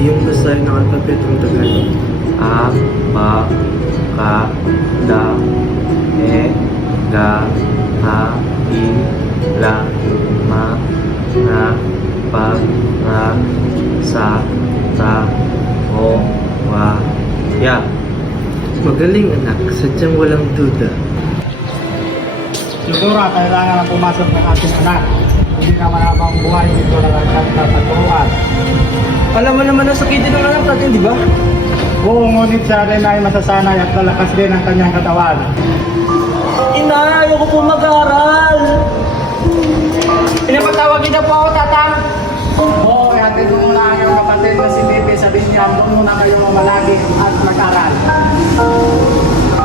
Yung basahin ng alpabetong Tagalog. A, ba, ka, da, e, ga, ha, i, la, ma, na, pa, ra, sa, ta, o, wa, ya. Magaling anak, sadyang walang duda. Siguro, kailangan na pumasok ng ating anak. Hindi naman habang buhay dito na nagtaturuan. Alam mo naman na sakitin ng anak natin, di ba? Oo, ngunit siya rin ay masasanay at lalakas din ang kanyang katawan. Ina, ayoko po mag-aaral. Pinapatawag niyo na po ako, tatang. Oo, ihatid mo muna ang iyong kapatid na si Bibi sa Binyam. Doon muna kayo mamalagi at mag-aral.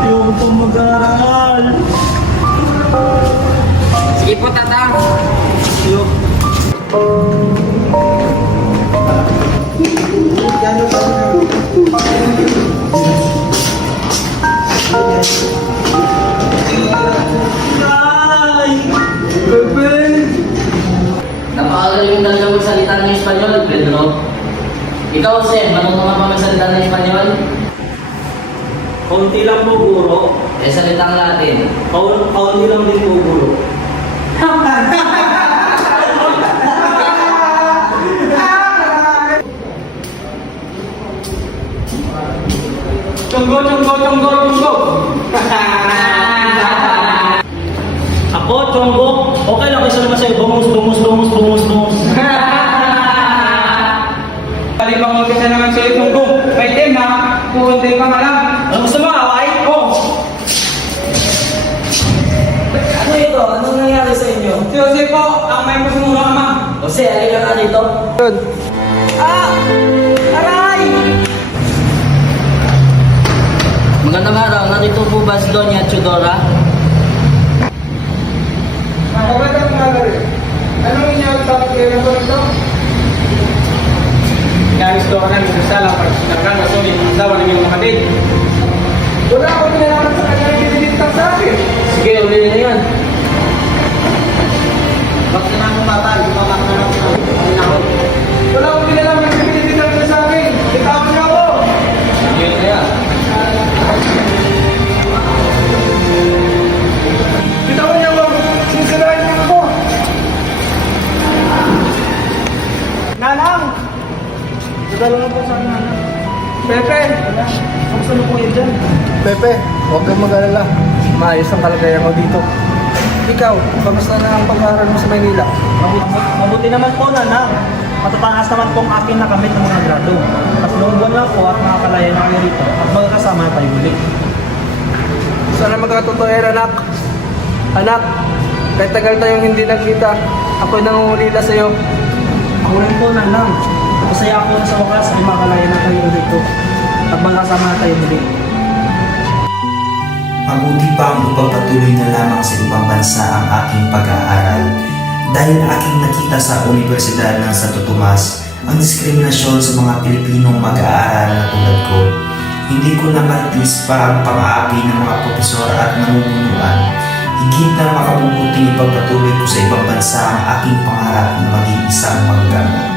Ayoko po mag-aaral. Sige po, tatang. Napakagaling talaga magsalita ng Espanyol, Pedro. Ikaw, Sen, marunong ka ba magsalita ng Espanyol? Kaunti lang po, guro. Eh, salitang Latin. Kaunti lang din po, guro. Tunggo, tunggo, tunggo, tunggo! Ako, Chonggo. Okay lang, isa naman sa'yo. Bungus, bungus, bungus, bungus, bungus. Palibang mo kasi naman sa'yo, tunggo. May team na, pupunti ka nga lang. Ano gusto mo, away? Oo! Ano ito? Anong nangyari sa inyo? Si Jose po, ang may pusunong ama. Jose, halika ka dito. Magandang araw. Narito po ba si Doña Chudora? Magandang umaga rin. Anong inyong tapos kayo po nito? Gusto ka na ng sala pag nagkakasunin ang asawa ng iyong kapatid. Wala akong pinalaman sa kanya yung pinilitang sa akin. Sige, uli na yan. Bakit na akong bata, lumamak na lang sa akin. Wala akong pinalaman yung pinilitang sa akin. Itawan niyo ako. Sige na yan. Itawan niyo ako. Sisirain niyo ako. Nanang! Dadalo na po sa akin, Nanang. Pepe! Kamusta na po yun dyan? Pepe, huwag kang mag-alala. Maayos ang kalagayan mo dito. Ikaw, kamusta na ang pag-aaral mo sa Maynila? Mabuti naman po, Nanang. Matataas naman pong akin nakamit ng mga grado. Tatlong buwan na po at makakalaya na kayo rito at magkakasama na tayo ulit. Sana magkatotoo yan, anak. Anak, kahit tagal tayong hindi nagkita, ako'y nangungulila sa'yo. Ako rin po, Nanang. Masaya ako na sa wakas ay makakalaya na kayo rito at magkakasama na tayo ulit. Mabuti pa ang ipagpatuloy na lamang sa ibang bansa ang aking pag-aaral dahil aking nakita sa Universidad ng Santo Tomas ang diskriminasyon sa mga Pilipinong mag-aaral na tulad ko. Hindi ko namantis pa ang pang-aapi ng mga profesor at manununuan. Higit na makabubuting ipagpatuloy ko sa ibang bansa ang aking pangarap na maging isang manggamot.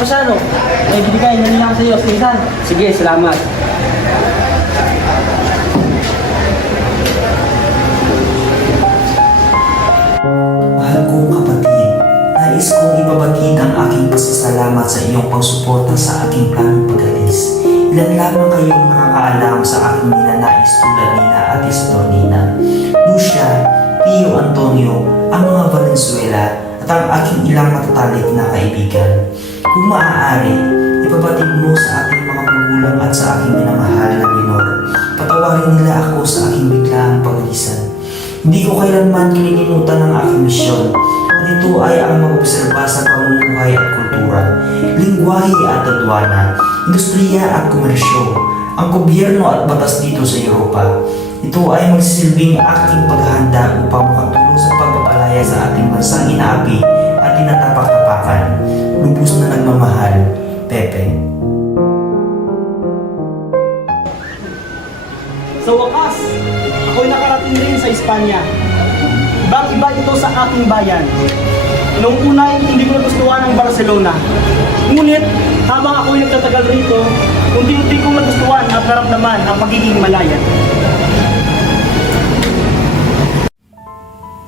Pasyano? May binigay na nilang sa iyo, Stephen. Sige, salamat. Mahal kong kapatid, nais kong ibabatid ang aking pasasalamat sa iyong pagsuporta sa aking planong pag-alis. Ilan lamang kayong nakakaalam sa aking ninanais tulad ni na Ate Saturnina, Lucia, Pio Antonio, ang mga Valenzuela at ang aking ilang matatalik na kaibigan. Kung maaari, ibabatid mo sa aking mga magulang at sa aking minamahal na minor. Patawarin nila ako sa aking biglaang paglisan. Hindi ko kailanman kinilimutan ang aking misyon at ito ay ang mag-obserba sa pamumuhay at kultura, lingwahe at adwana, industriya at komersyo, ang gobyerno at batas dito sa Europa. Ito ay magsisilbing aking paghahanda upang makatulong sa pagpapalaya sa ating bansang inaapi at tinatapak-tapakan. Lubos na nagmamahal, Pepe. Sa wakas, ako'y nakarating rin sa Espanya. Ibang-iba ito sa aking bayan. Noong una, hindi ko nagustuhan ang Barcelona. Ngunit, habang ako'y nagtatagal rito, unti-unti kong nagustuhan at naramdaman ang pagiging malaya.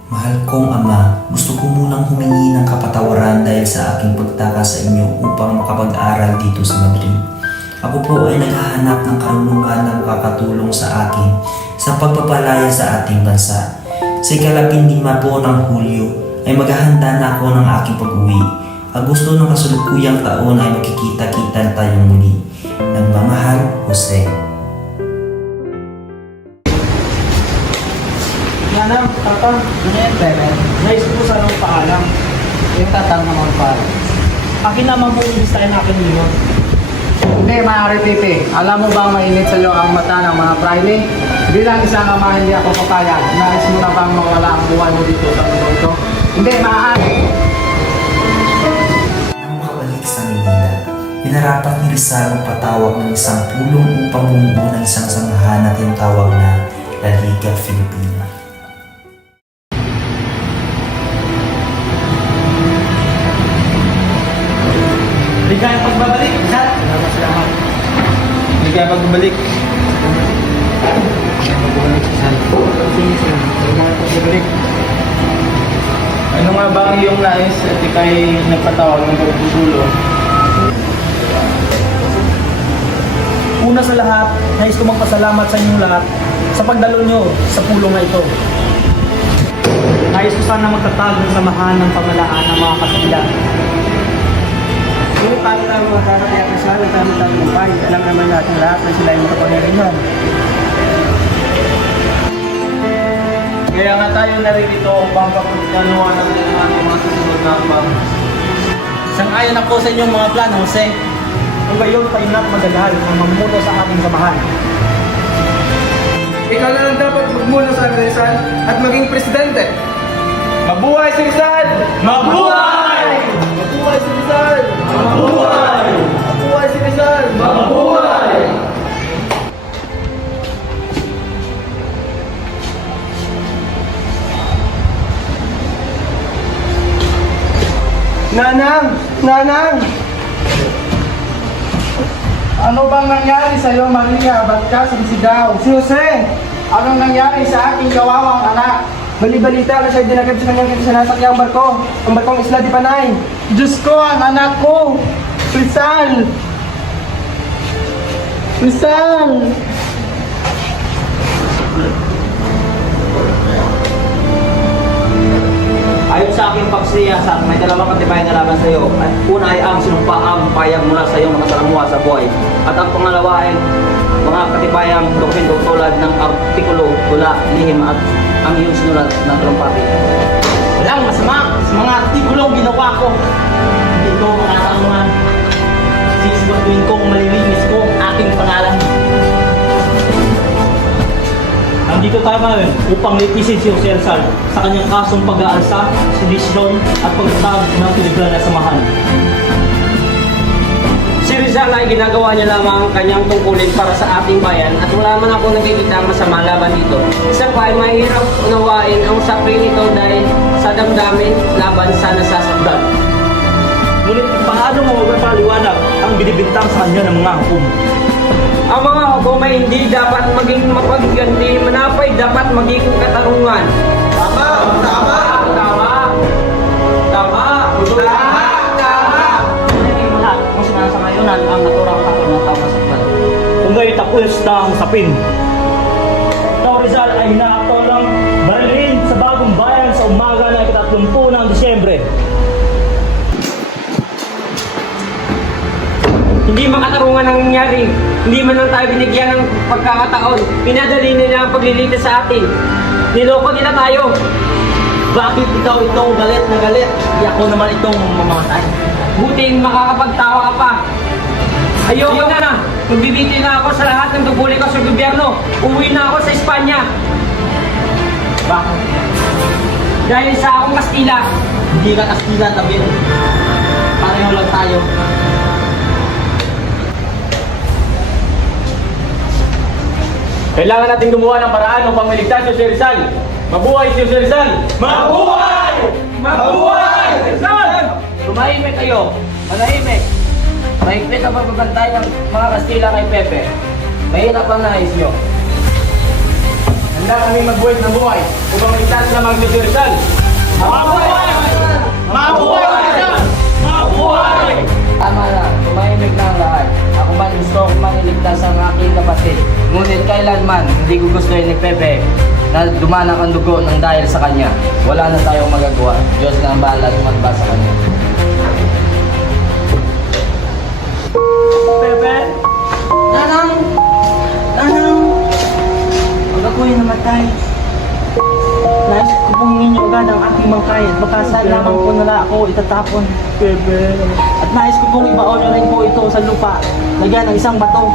Mahal kong Ama, gusto ko munang humingi ng kapatawaran dahil sa aking pagtaka sa inyo upang makapag-aral dito sa Madrid. Ako po ay naghahanap ng karunungan na makakatulong sa akin sa pagpapalaya sa ating bansa. Sa ika-15 po ng Hulyo ay maghahanda na ako ng aking pag-uwi. Ang gusto ng kasalukuyang taon ay makikita-kita tayong muli. Nagmamahal, Jose. Nanang, tata, Ano yan, Pepe? nais ko sana ng paalam. Yung tatang naman pa. Akin naman po yung listahin na aking liwan. Hindi, maaari Pipi. Alam mo bang mainit sa iyo ang mata ng mga praile? Bilang isang ama, hindi ako papayag. Nais mo na bang mawala ang buhay mo dito sa mundo ito? Hindi, maaari. Nang makabalik sa Manila, pinarapat ni Rizal ang patawag ng isang pulong upang bumuo ng isang samahan na tinatawag na La Liga Filipina. Ligayang pagbabalik, Rizal. Salamat. Hindi ka pagbalik. Ano nga ba ang iyong nais at ikay nagpatawag ng pagpusulo? Una sa lahat, nais ko magpasalamat sa inyong lahat sa pagdalo nyo sa pulong na ito. Nais ko sana magtatag ng samahan ng pamalaan ng mga Kastila. Hindi paano tayo magkakaya kasal at tayo tayo mabay. Alam naman natin lahat na sila yung makapangyarihan. Kaya nga tayo narito upang kapagkanuan natin ang ating mga susunod na habang. Sang-ayon ako sa inyong mga plano, Jose. Kung gayon, painat madaghan ang mamuno sa ating samahan. Ikaw na lang dapat magmuna sa Rizal at maging presidente. Mabuhay si Rizal! Mabuhay! Mabuhay si Rizal! Mabuhay! Mabuhay si Rizal! Mabuhay! Nanang! Nanang! Ano bang nangyari sa iyo, Maria? Ba't ka sumisigaw? Si Jose! Anong nangyari sa aking kawawang anak? Bali-balita na siya dinagad sa kanyang sinasakyang barko. Ang barkong Isla di Panay. Diyos ko, ang anak ko! Rizal! Rizal! Ayon sa aking pagsiyasat, may dalawang katibayan na laban sa iyo. At una ay ang sinumpaang payag mula sa iyong nakasalamuha sa buhay. At ang pangalawa ay mga katibayang dokumento tulad ng artikulo, tula, lihim at ang iyong sinulat ng talumpati. Walang masama sa mga artikulong ginawa ko. Hindi ko makakaangan. Sisiguraduhin kong malilinis ko ang aking pangalan. Nandito tayo ngayon upang litisin si Jose Rizal sa kanyang kasong pag-aalsa, sedisyon at pagtatag ng pinaglan na samahan. Si Rizal ay ginagawa niya lamang ang kanyang tungkulin para sa ating bayan at wala man ako nakikita ang masama laban dito. Isa pa ay mahirap unawain ang usapin nito dahil sa damdamin laban sa nasasaktan. Ngunit paano mo magpapaliwanag ang binibintang sa kanya ng mga hukom? Ang mga hukom ay hindi dapat maging mapagganti, manapay dapat maging katarungan. Tama! Tama! Tama! Tama! Tama! Tama! Naging lahat kung sinasangayunan ang naturang hatol ng tao masaktan. Kung gayon tapos na ang sapin. Ikaw Rizal ay hinahatolang barilin sa bagong bayan sa umaga ng 30 ng Disyembre. Hindi makatarungan ang nangyari. Hindi man lang tayo binigyan ng pagkakataon. Pinadali nila ang paglilita sa atin. Niloko nila tayo. Bakit ikaw itong galit na galit? Di ako naman itong mamamatay. Buting makakapagtawa ka pa. Ayoko na. Magbibiti na ako sa lahat ng tungkulin ko sa gobyerno. Uwi na ako sa Espanya. Bakit? Dahil sa akong Kastila. Hindi ka Kastila, Tabin. Pareho lang tayo. Kailangan natin gumawa ng paraan upang maligtas si Rizal. Mabuhay si Jose Rizal! Mabuhay! Mabuhay! Rizal! Tumahimik kayo. Manahimik. Mahigpit ang pagbabantay ng mga Kastila kay Pepe. Mahirap ang nais nyo. Handa kami magbuhay ng buhay upang maligtas na mga Jose Rizal! Mabuhay! Mabuhay! Rizal! Mabuhay! Tama na, tumahimik na ang lahat. Ako man gusto ko man iligtas ang aking kapatid. Ngunit kailanman, hindi ko gusto ni Pepe na dumanak ang dugo ng dahil sa kanya. Wala na tayong magagawa. Diyos na ang bahala tumagba sa kanya. Pepe! Nanang! Nanang! Pag ako'y namatay, nais ko pong ninyo agad ang aking mangkay at baka saan lamang po nila ako itatapon. Pepe! At nais ko pong ibaon na rin po ito sa lupa. Lagyan ng isang bato.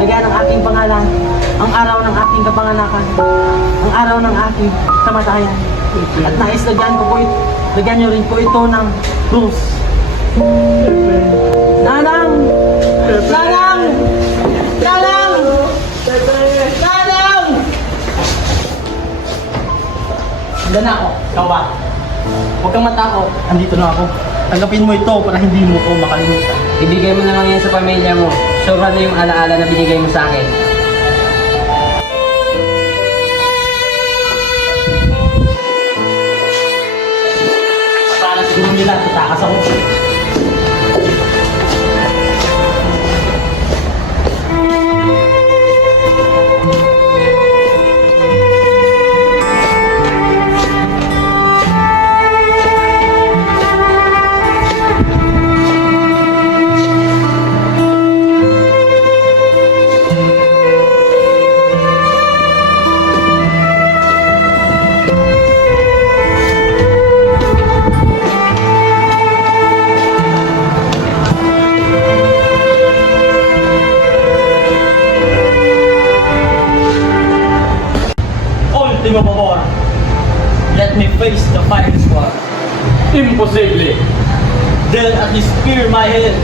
Lagyan ng aking pangalan. Ang araw ng aking kapanganakan. Ang araw ng aking kamatayan. At nais lagyan ko po ito. Lagyan niyo rin po ito ng krus. Nanang! Nanang! Nanang! Nanang! Handa na ako. Ikaw ba? Huwag kang matakot. Andito na ako. Tanggapin mo ito para hindi mo ko makalimutan. Ibigay mo na lang yan sa pamilya mo. Sobra na yung alaala na binigay mo sa akin. Para siguro nila, tatakas ako. Ultimo favor! Let me face the firing squad. Imposible! Then at least spear my head.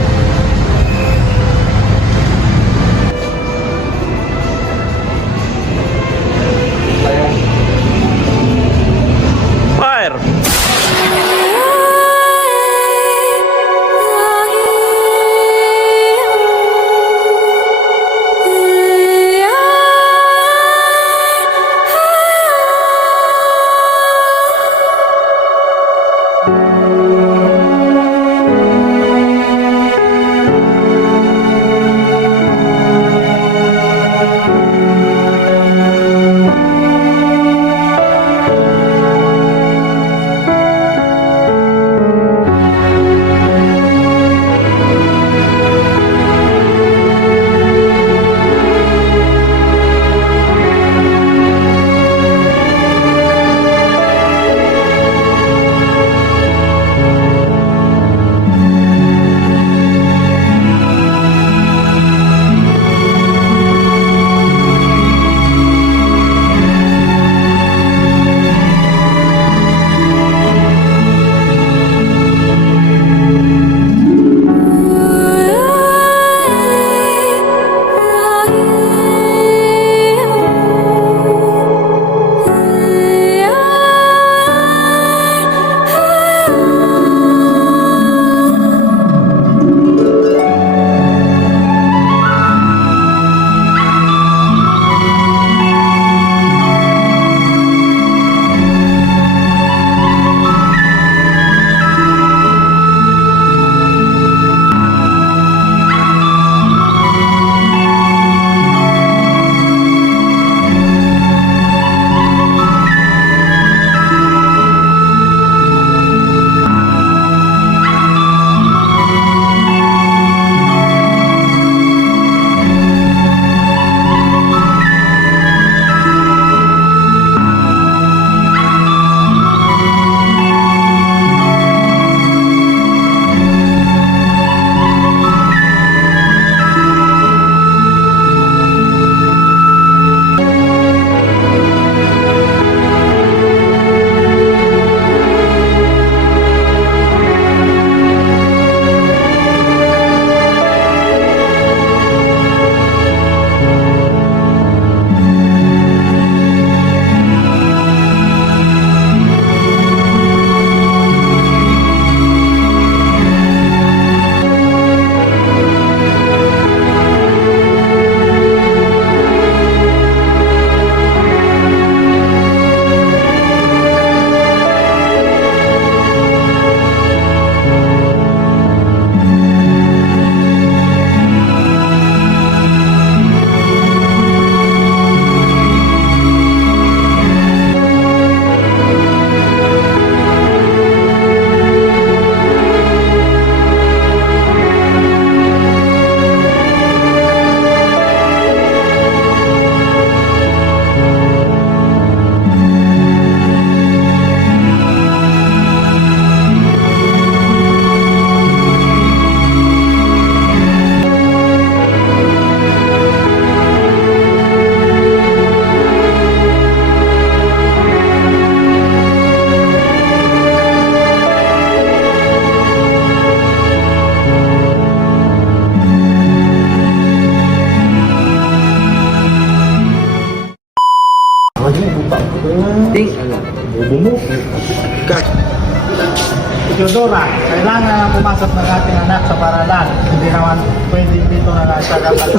Kailangan pumasok ng ating anak sa paralan. Hindi naman pwede dito na nasa kapal.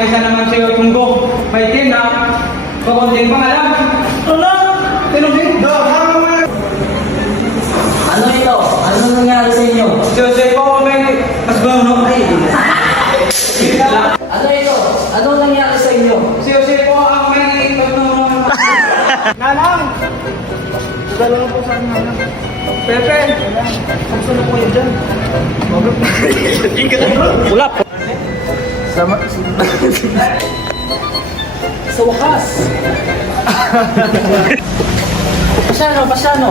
Kaya naman sa'yo tunggo. May tin na. Pakunting pangalan. Ano? Tinugin? Ano ito? Ano nangyari sa inyo? Jose po, may asbano. Ano ito? Ano nangyari sa inyo? Si Jose po ang may pagnuno. Nanang! Dalawa po sa akin, nanang. Pepe. Ang sulo po yun dyan. Sa wakas. Pasyano.